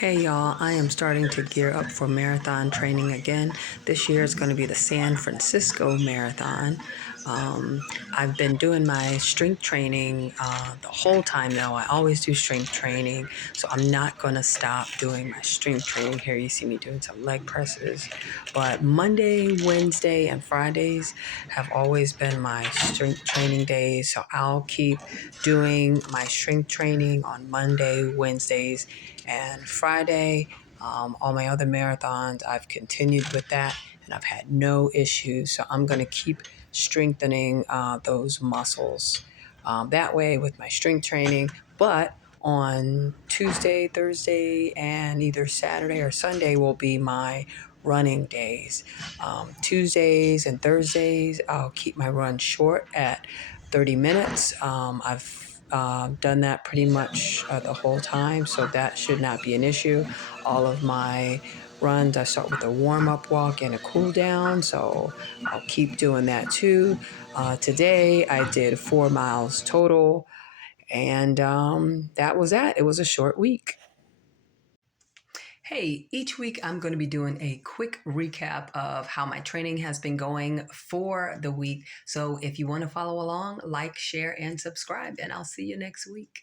Hey y'all, I am starting to gear up for marathon training again. This year is going to be the San Francisco Marathon. I've been doing my strength training the whole time now. I always do strength training, so I'm not going to stop doing my strength training. Here you see me doing some leg presses. But Monday, Wednesday, and Fridays have always been my strength training days, so I'll keep doing my strength training on Monday, Wednesdays, and Friday. All my other marathons, I've continued with that and I've had no issues. So I'm going to keep strengthening those muscles that way with my strength training. But on Tuesday, Thursday, and either Saturday or Sunday will be my running days. Tuesdays and Thursdays, I'll keep my run short at 30 minutes. I've done that pretty much the whole time, so that should not be an issue. All of my runs, I start with a warm up walk and a cool down, so I'll keep doing that too. Today, I did 4 miles total, and that was that. It was a short week. Hey, each week I'm going to be doing a quick recap of how my training has been going for the week. So if you want to follow along, like, share, and subscribe, and I'll see you next week.